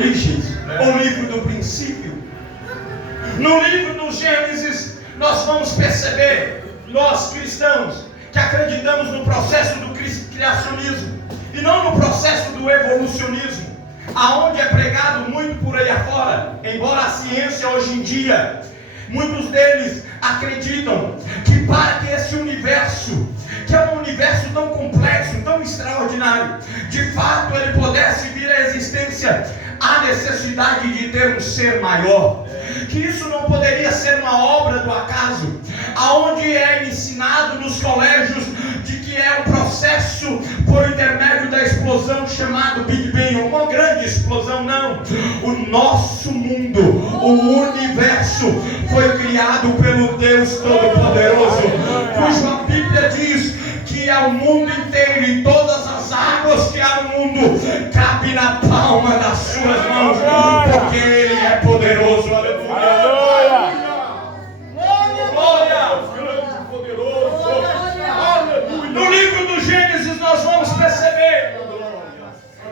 Origens, o livro do princípio. No livro do Gênesis, nós vamos perceber, nós cristãos, que acreditamos no processo do criacionismo e não no processo do evolucionismo, aonde é pregado muito por aí afora, embora a ciência hoje em dia, muitos deles acreditam que para que esse universo, que é um universo tão complexo, tão extraordinário, de fato ele pudesse vir à existência, há necessidade de ter um ser maior, que isso não poderia ser uma obra do acaso, aonde é ensinado nos colégios de que é um processo por intermédio da explosão chamado Big Bang, uma grande explosão. Não, o nosso mundo, o universo foi criado pelo Deus Todo-Poderoso, cuja Bíblia diz que é o mundo inteiro e todas as águas que há no mundo cabe na palma das suas mãos, porque Ele é poderoso. Aleluia! Glória! Grande, poderoso! Aleluia! No livro do Gênesis nós vamos perceber,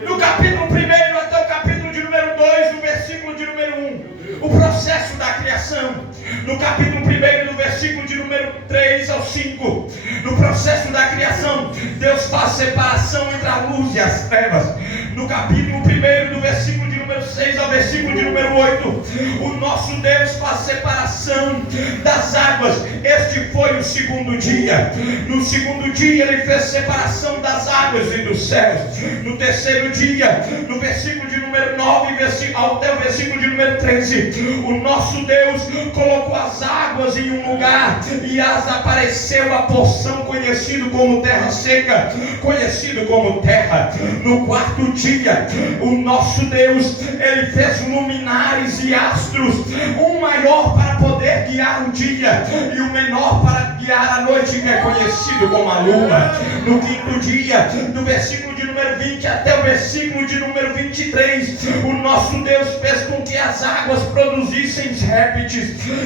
no capítulo 1 até o capítulo de número 2, no versículo de número 1, o processo da criação. No capítulo 1, do versículo de número 3 ao 5, no processo da criação, Deus faz separação entre a luz e as trevas. No capítulo 1, do versículo de número 6 ao versículo de número 8, o nosso Deus faz separação das águas. Este foi o segundo dia. No segundo dia Ele fez separação das águas e dos céus. No terceiro dia, no versículo de número 9 até o versículo de número 13, o nosso Deus colocou as águas em um lugar e as apareceu a porção conhecido como terra seca, conhecido como terra. No quarto dia, o nosso Deus, Ele fez luminares e astros, um maior para poder guiar o dia e o menor para guiar a noite, que é conhecido como a lua. No quinto dia, do versículo de número 20 até o versículo de número 23, o nosso Deus fez com que as águas produzissem répteis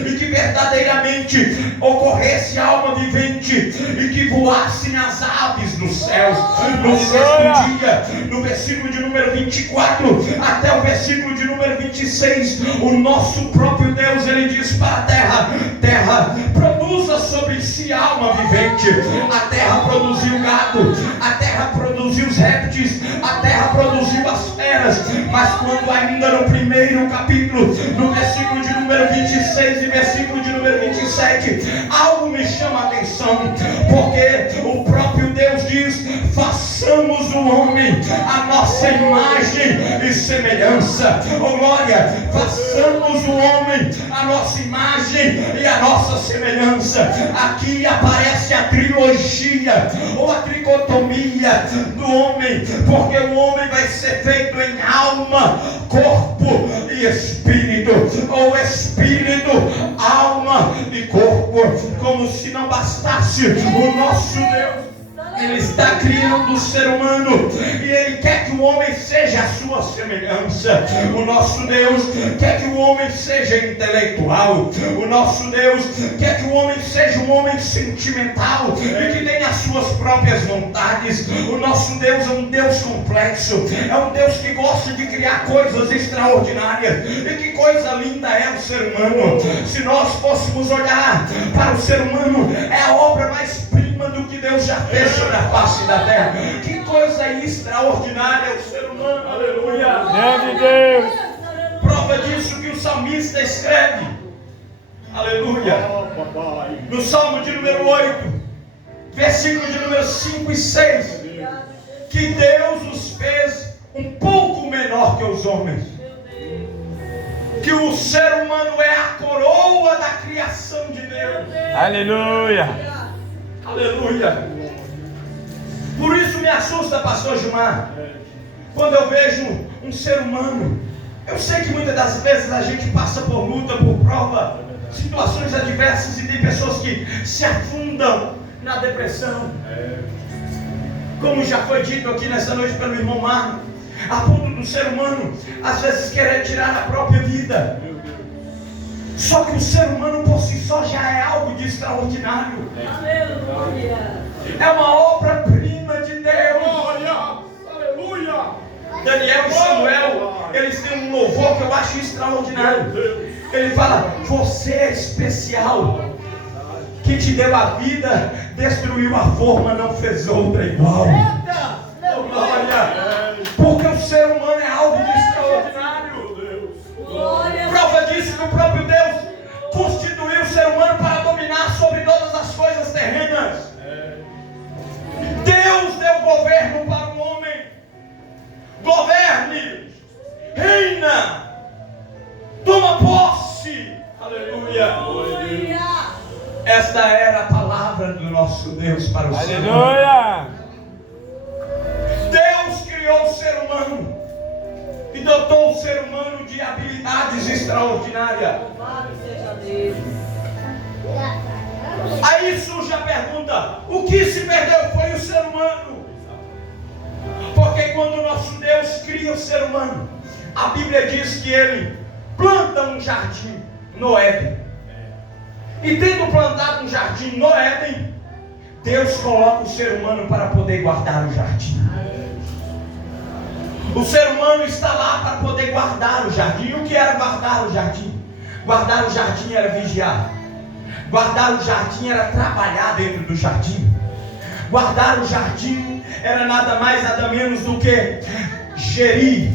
e que verdadeiramente ocorresse alma vivente e que voassem as aves nos céus. No sexto dia, no versículo de número 24 até o versículo de número 26, o nosso próprio Deus, Ele diz para a terra: terra, produza sobre si alma vivente. A terra produziu gado, a terra produziu os répteis, a terra produziu as feras. Mas quando ainda no primeiro capítulo, no versículo de número 26 e versículo de número 27, algo me chama a atenção, porque o próprio Deus diz: façamos o homem a nossa imagem e semelhança. Oh glória! Façamos o homem a nossa imagem e a nossa semelhança. Aqui aparece a trilogia ou a tricotomia do homem, porque o homem vai ser feito em alma, corpo e espírito, ou espírito, alma e corpo. Como se não bastasse, o nosso Deus, Ele está criando o ser humano e Ele quer que o homem seja a sua semelhança. O nosso Deus quer que o homem seja intelectual. O nosso Deus quer que o homem seja um homem sentimental e que tenha as suas próprias vontades. O nosso Deus é um Deus complexo, é um Deus que gosta de criar coisas extraordinárias. E que coisa linda é o ser humano. Se nós fôssemos olhar para o ser humano, é a obra mais do que Deus já fez sobre a face da terra. Que coisa extraordinária é o ser humano. Aleluia. Grande Deus. Prova disso que o salmista escreve, aleluia, no Salmo de número 8, versículo de número 5 e 6, que Deus os fez um pouco menor que os homens, que o ser humano é a coroa da criação de Deus. Aleluia. Aleluia. Por isso me assusta, pastor Gilmar, quando eu vejo um ser humano. Eu sei que muitas das vezes a gente passa por luta, por prova, situações adversas, e tem pessoas que se afundam na depressão, como já foi dito aqui nessa noite pelo irmão Marco, a ponto do ser humano às vezes querer tirar a própria vida. Só que o ser humano por si só já é algo de extraordinário. Aleluia. É uma obra-prima de Deus. Aleluia. Daniel e Samuel, eles têm um louvor que eu acho extraordinário. Ele fala: você é especial, que te deu a vida, destruiu a forma, não fez outra igual. Olha, porque o ser humano é algo de extraordinário. Prova disso que o próprio Deus constituiu o ser humano para dominar sobre todas as coisas terrenas. Deus deu governo para o homem. Governe, reina, toma posse. Aleluia. Esta era a palavra do nosso Deus para o ser humano. Aleluia. Deus criou o ser humano e dotou o ser humano de habilidades extraordinárias. Aí surge a pergunta: o que se perdeu foi o ser humano? Porque quando o nosso Deus cria o ser humano, a Bíblia diz que ele planta um jardim no Éden. E tendo plantado um jardim no Éden, Deus coloca o ser humano para poder guardar o jardim. O ser humano está lá para poder guardar o jardim. E o que era guardar o jardim? Guardar o jardim era vigiar. Guardar o jardim era trabalhar dentro do jardim. Guardar o jardim era nada mais, nada menos do que gerir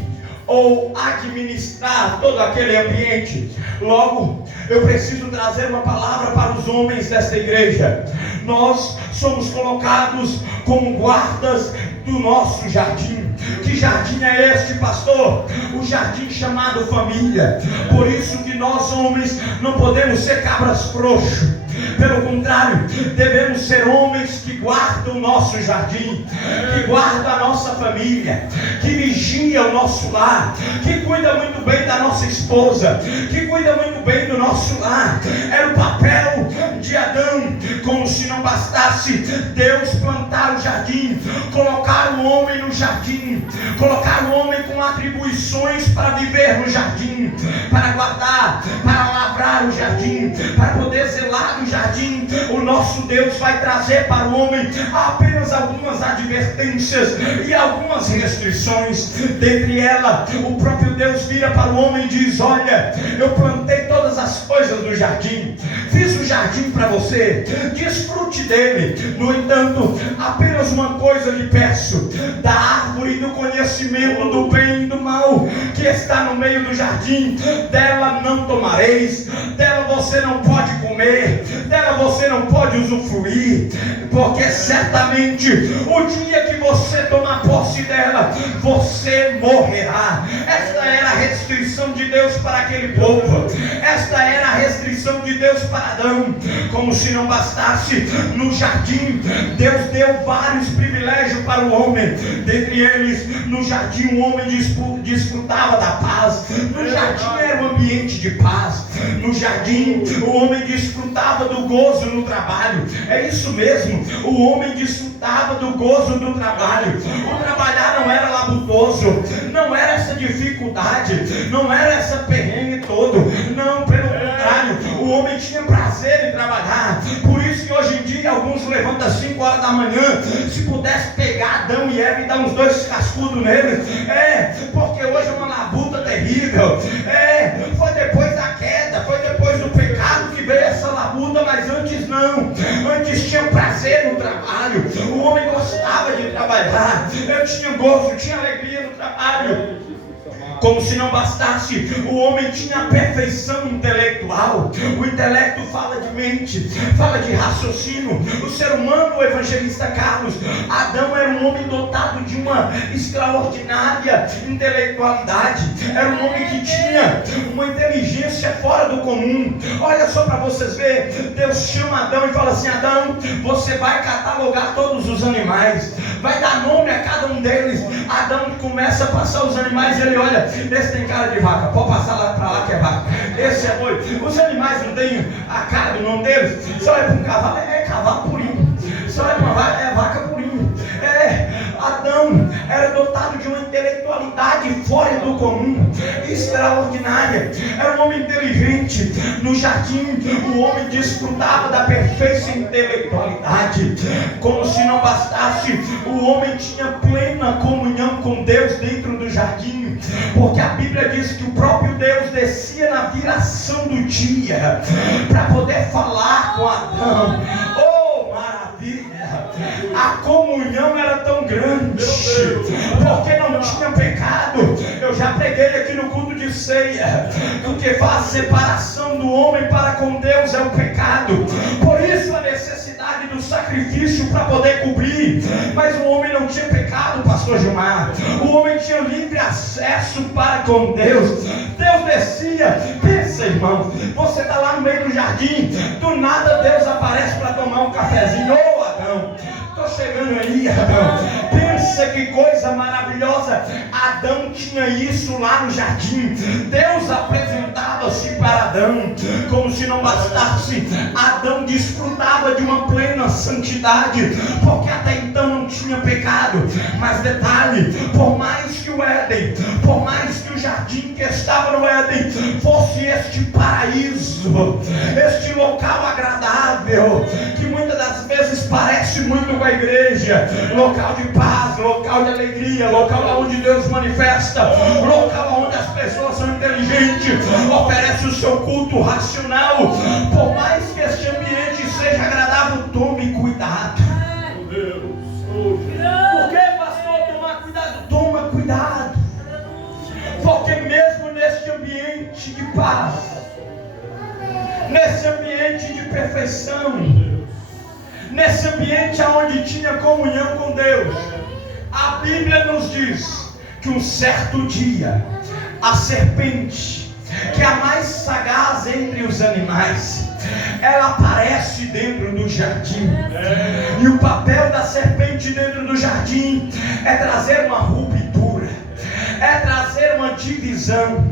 ou administrar todo aquele ambiente. Logo, eu preciso trazer uma palavra para os homens desta igreja. Nós somos colocados como guardas do nosso jardim. Que jardim é este, pastor? O jardim chamado família. Por isso que nós homens não podemos ser cabras frouxos. Pelo contrário, devemos ser homens que guardam o nosso jardim, que guardam a nossa família, que vigia o nosso lar, que cuida muito bem da nossa esposa, que cuida muito bem do nosso lar. Era o papel de Adão. Como se não bastasse Deus plantar o jardim, colocar o homem no jardim, colocar o homem com atribuições para viver no jardim, para guardar, para lavrar o jardim, para poder zelar do jardim. O nosso Deus vai trazer para o homem apenas algumas advertências e algumas restrições. Dentre elas, o próprio Deus vira para o homem e diz: olha, eu plantei todas as coisas do jardim, fiz o jardim para você, desfrute dele. No entanto, apenas uma coisa lhe peço: da árvore do conhecimento do bem e do mal que está no meio do jardim, dela não tomareis, dela você não pode comer, dela você não pode usufruir, porque certamente o dia que você tomar posse dela, você morrerá. Esta era a restrição de Deus para aquele povo, esta era a restrição de Deus para Adão. Como se não bastasse, no jardim Deus deu vários privilégios para o homem. Dentre eles, no jardim o homem desfrutava da paz. No jardim era um ambiente de paz. No jardim o homem desfrutava do gozo no trabalho. É isso mesmo, o homem desfrutava do gozo do trabalho. O trabalhar não era labutoso, não era essa dificuldade, não era essa perrengue todo. Não, pelo contrário, o homem tinha prazer em trabalhar. Por isso que hoje em dia alguns levantam às 5 horas da manhã. Se pudesse pegar Adão e Eva e dar uns 2 cascudos neles, porque hoje é uma labuta terrível. Foi depois da queda, foi depois do pecado que veio essa labuta, mas antes não. Antes tinha prazer no trabalho, o homem gostava de trabalhar, eu tinha gozo, tinha alegria no trabalho. Como se não bastasse, o homem tinha a perfeição intelectual. O intelecto fala de mente, fala de raciocínio. O ser humano, o evangelista Carlos, Adão era um homem dotado de uma extraordinária intelectualidade. Era um homem que tinha uma inteligência fora do comum. Olha só para vocês verem, Deus chama Adão e fala assim: Adão, você vai catalogar todos os animais, vai dar nome a cada um deles. Adão começa a passar os animais e ele olha: esse tem cara de vaca, pode passar lá para lá que é vaca. Esse é boi. Os animais não têm a cara do nome deles. Você olha para um cavalo, é cavalo purinho. Você olha para uma vaca, é vaca purinho. Adão era dotado de uma intelectualidade fora do comum, extraordinária. Era um homem inteligente. No jardim, o homem desfrutava da perfeita intelectualidade. Como se não bastasse, o homem tinha plena comunhão com Deus dentro do jardim. jardim, porque a Bíblia diz que o próprio Deus descia na viração do dia para poder falar com Adão. Oh, maravilha! A comunhão era tão grande, porque não tinha pecado. Eu já preguei aqui no culto de ceia, o que faz separação do homem para com Deus é o pecado. Por isso a necessidade do sacrifício para poder cobrir. Mas o homem não tinha pecado, pastor Gilmar. O homem tinha livre acesso para com Deus. Deus descia. Pensa, irmão, você está lá no meio do jardim, do nada Deus aparece para tomar um cafezinho. Ô, Adão, estou chegando aí, Adão. Pensa que coisa maravilhosa. Adão tinha isso lá no jardim. Deus apresentava-se para Adão. Como se não bastasse, Adão desfrutava de uma plena santidade, porque até então não tinha pecado. Mas detalhe, por mais que o Éden, por mais que o jardim que estava no Éden fosse este paraíso, este local agradável, que muitas das vezes parece muito com a igreja, local de paz, local de alegria, local onde Deus manifesta, local onde as pessoas são inteligentes, oferece o seu culto racional. Por mais que este ambiente seja agradável, tome cuidado. Por que, pastor, tomar cuidado? Toma cuidado, porque mesmo neste ambiente de paz, nesse ambiente de perfeição, nesse ambiente onde tinha comunhão com Deus, a Bíblia nos diz que um certo dia a serpente, que é a mais sagaz entre os animais, ela aparece dentro do jardim. E o papel da serpente dentro do jardim é trazer uma ruptura, é trazer uma divisão,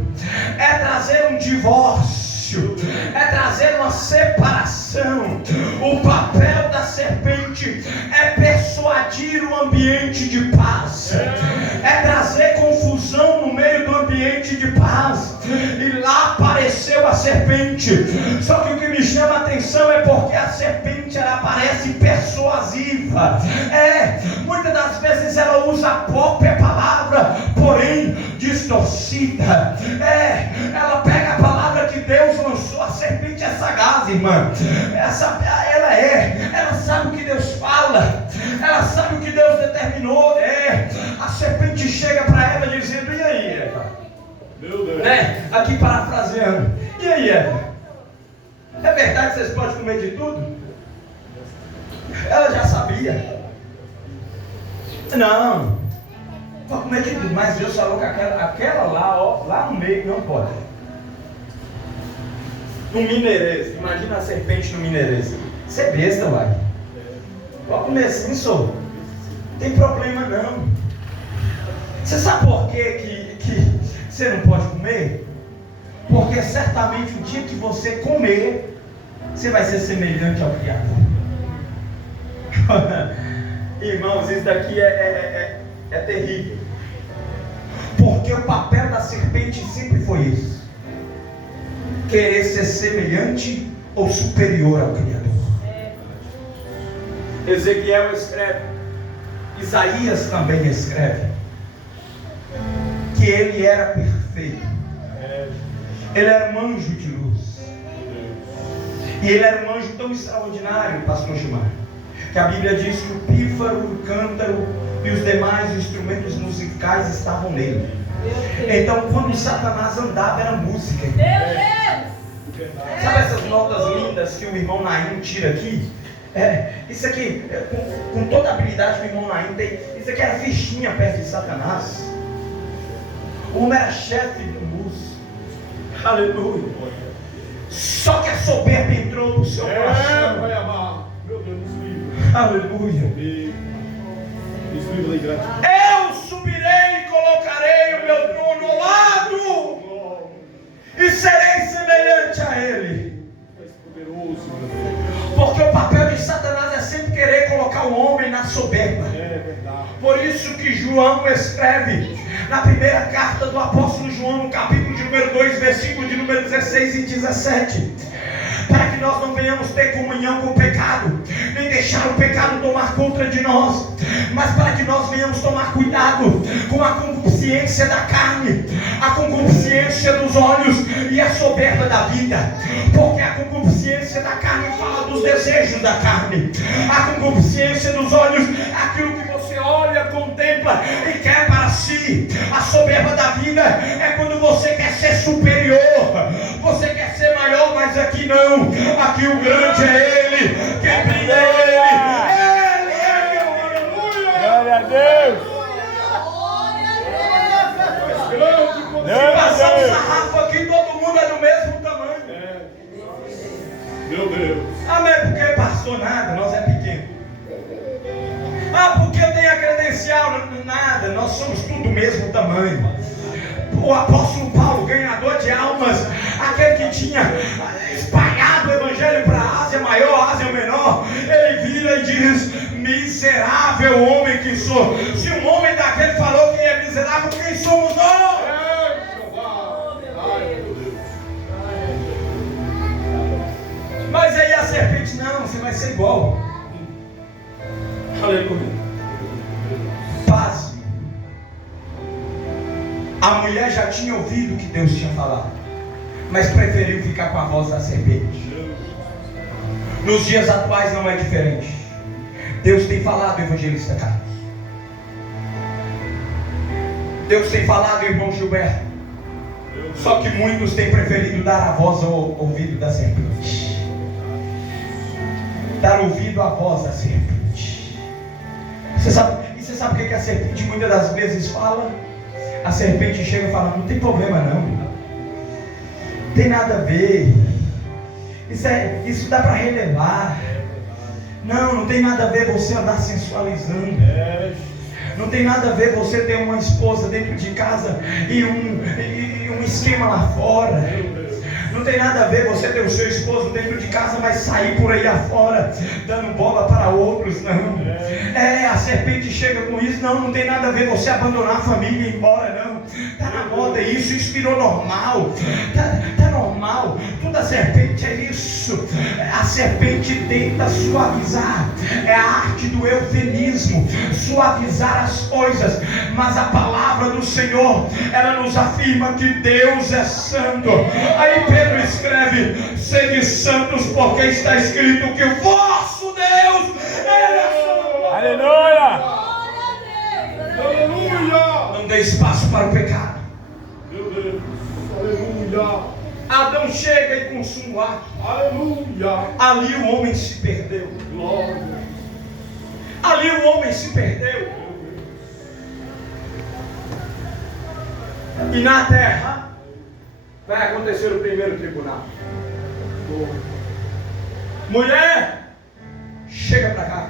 é trazer um divórcio, é trazer uma separação. O papel da serpente é persuadir o ambiente de paz, é trazer confusão no meio do ambiente de paz. E lá apareceu a serpente. Só que o que me chama a atenção é porque a serpente ela aparece persuasiva. Muitas das vezes ela usa a própria palavra, porém distorcida. Ela pega a palavra que Deus lançou. A serpente é sagaz, irmã. Ela sabe o que Deus fala, ela sabe o que Deus determinou. A serpente chega para ela dizendo: e aí, Eva? Meu Deus. Aqui parafraseando: e aí, Eva? É verdade que vocês podem comer de tudo? Ela já sabia. Não, pode comer de tudo, mas Deus falou que aquela lá, lá no meio não pode. No Mineirês, imagina a serpente no Mineirês. Você é besta, vai. Pode comer assim, sou. Não tem problema não. Você sabe por que você não pode comer? Porque certamente o dia que você comer, você vai ser semelhante ao Criador. Irmãos, isso daqui é terrível. Porque o papel da serpente sempre foi isso: querer ser semelhante ou superior ao Criador. Ezequiel escreve, Isaías também escreve, que ele era perfeito. Ele era um anjo de luz. E ele era um anjo tão extraordinário, pastor Gilmar, que a Bíblia diz que o pífaro, o cântaro e os demais instrumentos musicais estavam nele. Então quando Satanás andava era música. Sabe essas notas lindas que o irmão Naim tira aqui? Isso aqui, com toda a habilidade que o irmão Naim tem, isso aqui era fichinha perto de Satanás. O homem era chefe do músico. Aleluia. Só que a soberba entrou no seu coração. Vai amar. Meu Deus, nos livre. Aleluia. Nos livre da ingratidão. Eu subirei e colocarei o meu trono ao lado, e serei semelhante a ele. Poderoso, meu Deus. Porque o papel de Satanás é sempre querer colocar o homem na soberba. É verdade. Por isso que João escreve na primeira carta do apóstolo João, no capítulo de número 2, versículo de número 16 e 17, para que nós não venhamos ter comunhão com o pecado, nem deixar o pecado tomar conta de nós, mas para que nós venhamos tomar cuidado com a concupiscência da carne, a concupiscência dos olhos e a soberba da vida, porque a concupiscência da carne fala dos desejos da carne, a concupiscência dos olhos, aquilo que você olha, contempla e quer para si. A soberba da vida é quando você quer ser superior, você quer ser maior, mas aqui não, aqui o grande é Ele, quem brilha é Ele. Glória a Deus. Se passar um sarrafo aqui, todo mundo é do mesmo tamanho. Meu Deus. Amém, porque pastor nada, nós é pequeno. Porque eu tenho a credencial, nada, nós somos tudo do mesmo tamanho. O apóstolo Paulo, ganhador de almas, aquele que tinha espalhado o evangelho para a Ásia Maior, Ásia Menor, ele vira e diz: miserável homem que sou. Se um homem daquele falou que é miserável, quem somos nós? Mas aí a serpente: não, você vai ser igual. Aleluia. Paz. A mulher já tinha ouvido o que Deus tinha falado, mas preferiu ficar com a voz da serpente. Nos dias atuais não é diferente. Deus tem falado, evangelista Carlos. Deus tem falado, irmão Gilberto. Só que muitos têm preferido dar a voz ao ouvido da serpente. Dar ouvido à voz da serpente. Você sabe o que a serpente muitas das vezes fala? A serpente chega e fala: não tem problema não, não tem nada a ver, isso dá para relevar. Não tem nada a ver você andar sensualizando. Não tem nada a ver você ter uma esposa dentro de casa e um esquema lá fora. Não tem nada a ver você ter o seu esposo dentro de casa, mas sair por aí afora dando bola para outros. Não. A serpente chega com isso. Não tem nada a ver você abandonar a família e ir embora. Não. Está na moda isso virou normal. Tá normal. Toda serpente é isso. A serpente tenta suavizar. É a arte do eufemismo, suavizar as coisas. Mas a palavra do Senhor, ela nos afirma que Deus é santo. Aí Pedro escreve: sede santos, porque está escrito que o vosso Deus é santo. Aleluia. Aleluia. Não dê espaço para o pecado. Meu Deus. Aleluia. Adão chega e consuma o ato. Aleluia. Ali o homem se perdeu. Glória. Ali o homem se perdeu. E na terra vai acontecer o primeiro tribunal. Mulher, chega para cá.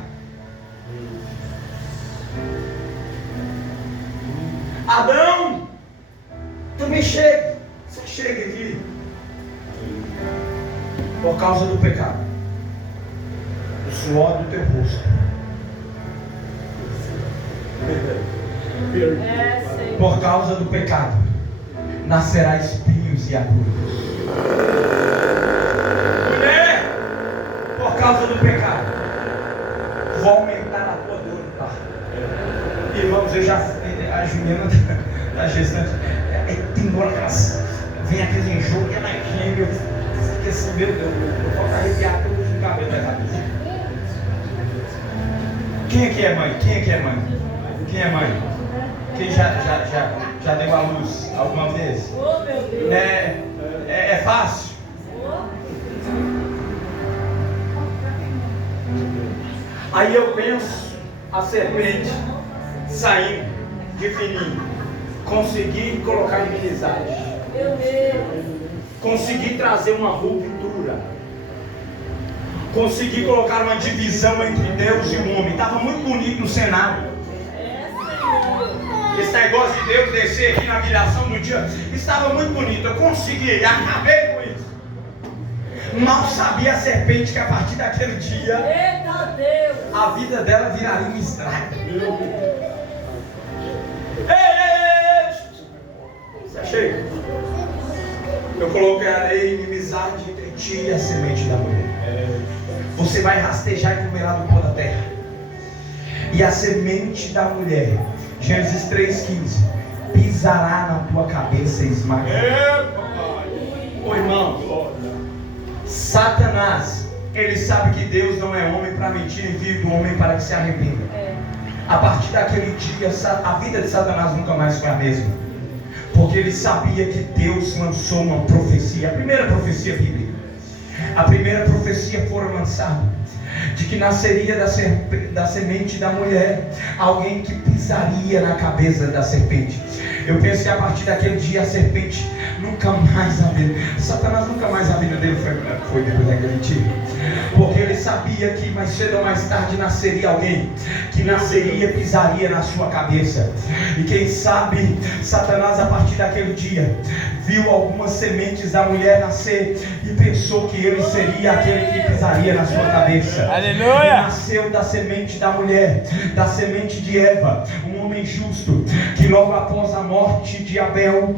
Adão, também chega. Você chega aqui. Por causa do pecado, o suor do teu rosto. Por causa do pecado, nascerá espinhos e abrolhos. Mulher, por causa do pecado, vou aumentar a tua dor no parto. Irmãos, a Juliana está gestante. Tem hora que elas vem aquele enjoo que ela geme. Eu fiquei assim: meu Deus, eu posso arrepiar todos os cabelos da cabeça. Quem aqui é mãe? Quem aqui é mãe? Quem é mãe? Quem já deu a luz alguma vez? É fácil? Aí eu penso, a serpente saindo de fininho, conseguir colocar inimizade, conseguir trazer uma ruptura, conseguir colocar uma divisão entre Deus e o homem. Estava muito bonito no cenário. Esse negócio de Deus descer aqui na viração do dia estava muito bonito. Eu consegui, acabei com isso. Mal sabia a serpente que a partir daquele dia a vida dela viraria um estrago. Você chega. Eu colocarei inimizade entre ti e a semente da mulher. Você vai rastejar e comerá do pó da terra. E a semente da mulher, Gênesis 3,15, pisará na tua cabeça e esmagará. Ô irmão, Satanás, ele sabe que Deus não é homem para mentir, e vive do homem para que se arrependa. A partir daquele dia, a vida de Satanás nunca mais foi a mesma. Porque ele sabia que Deus lançou uma profecia, a primeira profecia bíblica. A primeira profecia foi lançada de que nasceria da semente da mulher alguém que pisaria na cabeça da serpente. Eu penso que a partir daquele dia a serpente nunca mais, Satanás nunca mais, a vida dele foi depois daquele dia. Porque ele sabia que mais cedo ou mais tarde nasceria alguém que nasceria, pisaria na sua cabeça. E quem sabe Satanás a partir daquele dia viu algumas sementes da mulher nascer e pensou que ele seria aquele que pisaria na sua cabeça. Aleluia! Ele nasceu da semente da mulher, da semente de Eva, um homem justo que logo após a morte de Abel